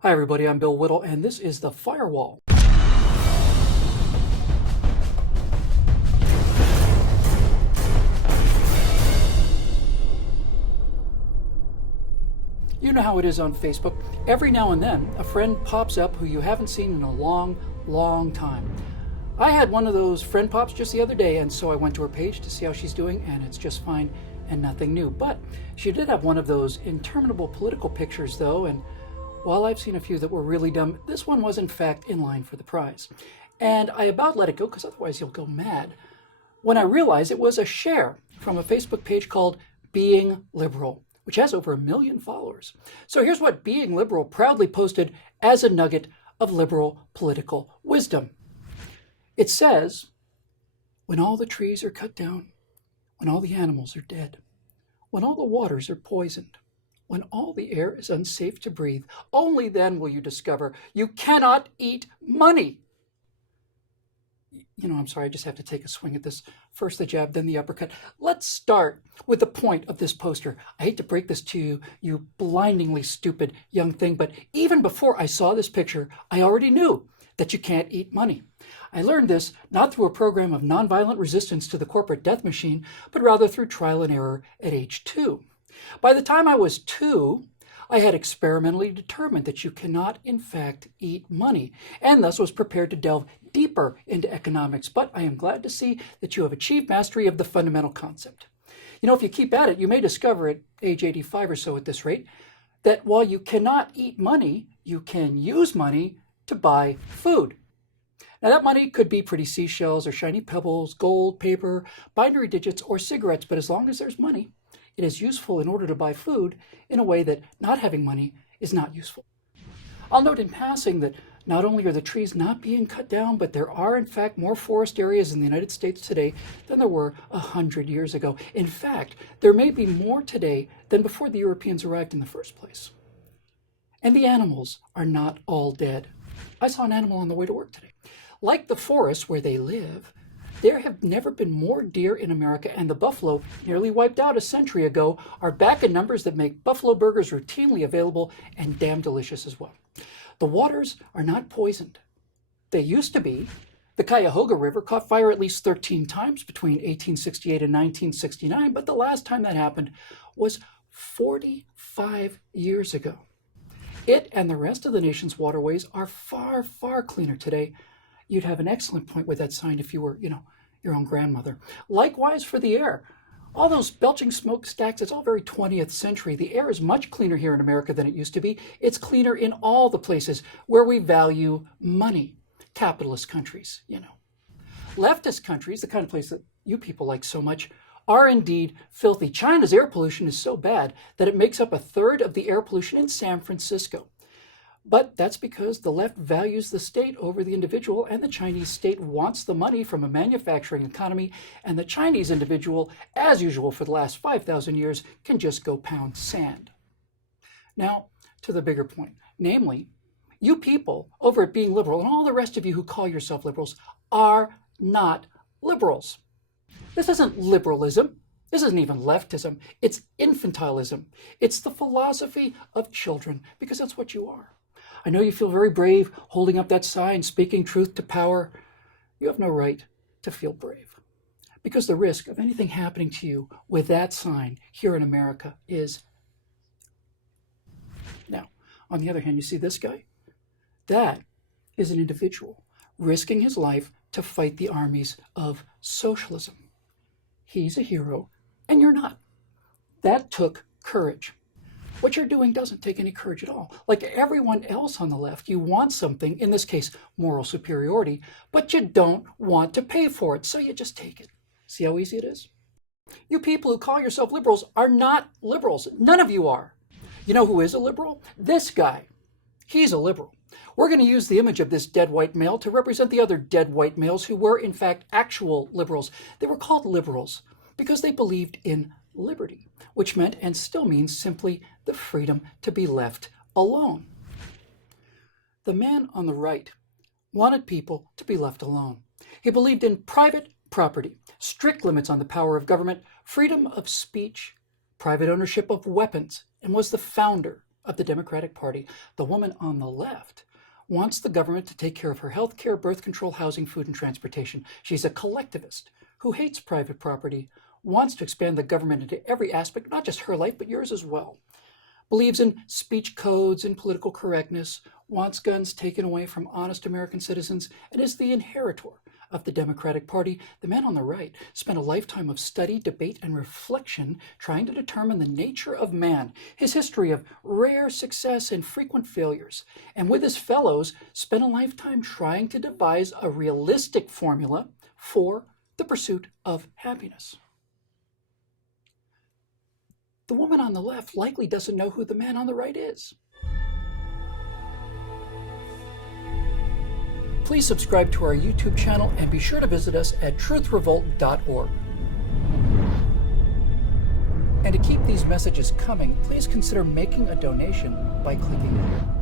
Hi everybody, I'm Bill Whittle, and this is the Firewall. You know how it is on Facebook. Every now and then, a friend pops up who you haven't seen in a long time. I had one of those friend pops just the other day, and so I went to her page to see how she's doing, and it's just fine and nothing new. But she did have one of those interminable political pictures, though, and while I've seen a few that were really dumb, this one was in fact in line for the prize. And I about let it go, because otherwise you'll go mad, when I realized it was a share from a Facebook page called Being Liberal, which has over 1 million followers. So here's what Being Liberal proudly posted as a nugget of liberal political wisdom. It says, when all the trees are cut down, when all the animals are dead, when all the waters are poisoned, when all the air is unsafe to breathe, only then will you discover you cannot eat money. I'm sorry, I just have to take a swing at this. First the jab, then the uppercut. Let's start with the point of this poster. I hate to break this to you, you blindingly stupid young thing, but even before I saw this picture, I already knew that you can't eat money. I learned this not through a program of nonviolent resistance to the corporate death machine, but rather through trial and error at age 2. By the time I was 2, I had experimentally determined that you cannot, in fact, eat money, and thus was prepared to delve deeper into economics. But I am glad to see that you have achieved mastery of the fundamental concept. If you keep at it, you may discover at age 85 or so at this rate, that while you cannot eat money, you can use money to buy food. Now that money could be pretty seashells or shiny pebbles, gold, paper, binary digits, or cigarettes, but as long as there's money, it is useful in order to buy food in a way that not having money is not useful. I'll note in passing that not only are the trees not being cut down, but there are in fact more forest areas in the United States today than there were 100 years ago. In fact, there may be more today than before the Europeans arrived in the first place. And the animals are not all dead. I saw an animal on the way to work today. Like the forests where they live, there have never been more deer in America, and the buffalo, nearly wiped out a century ago, are back in numbers that make buffalo burgers routinely available and damn delicious as well. The waters are not poisoned. They used to be. The Cuyahoga River caught fire at least 13 times between 1868 and 1969, but the last time that happened was 45 years ago. It and the rest of the nation's waterways are far cleaner today. You'd have an excellent point with that sign if you were, your own grandmother. Likewise for the air. All those belching smokestacks, it's all very 20th century. The air is much cleaner here in America than it used to be. It's cleaner in all the places where we value money. Capitalist countries, Leftist countries, the kind of place that you people like so much, are indeed filthy. China's air pollution is so bad that it makes up 1/3 of the air pollution in San Francisco. But that's because the left values the state over the individual, and the Chinese state wants the money from a manufacturing economy, and the Chinese individual, as usual for the last 5,000 years, can just go pound sand. Now, to the bigger point, namely, you people over at Being Liberal, and all the rest of you who call yourself liberals, are not liberals. This isn't liberalism. This isn't even leftism. It's infantileISM. It's the philosophy of children, because that's what you are. I know you feel very brave holding up that sign, speaking truth to power. You have no right to feel brave, because the risk of anything happening to you with that sign here in America is. Now, on the other hand, you see this guy? That is an individual risking his life to fight the armies of socialism. He's a hero, and you're not. That took courage. What you're doing doesn't take any courage at all. Like everyone else on the left, you want something, in this case, moral superiority, but you don't want to pay for it, so you just take it. See how easy it is? You people who call yourself liberals are not liberals. None of you are. You know who is a liberal? This guy. He's a liberal. We're going to use the image of this dead white male to represent the other dead white males who were, in fact, actual liberals. They were called liberals because they believed in liberty, which meant and still means simply the freedom to be left alone. The man on the right wanted people to be left alone. He believed in private property, strict limits on the power of government, freedom of speech, private ownership of weapons, and was the founder of the Democratic Party. The woman on the left wants the government to take care of her health care, birth control, housing, food, and transportation. She's a collectivist who hates private property, wants to expand the government into every aspect, not just her life, but yours as well. Believes in speech codes and political correctness, wants guns taken away from honest American citizens, and is the inheritor of the Democratic Party. The man on the right spent a lifetime of study, debate, and reflection trying to determine the nature of man, his history of rare success and frequent failures, and with his fellows spent a lifetime trying to devise a realistic formula for the pursuit of happiness. The woman on the left likely doesn't know who the man on the right is. Please subscribe to our YouTube channel and be sure to visit us at truthrevolt.org. And to keep these messages coming, please consider making a donation by clicking here.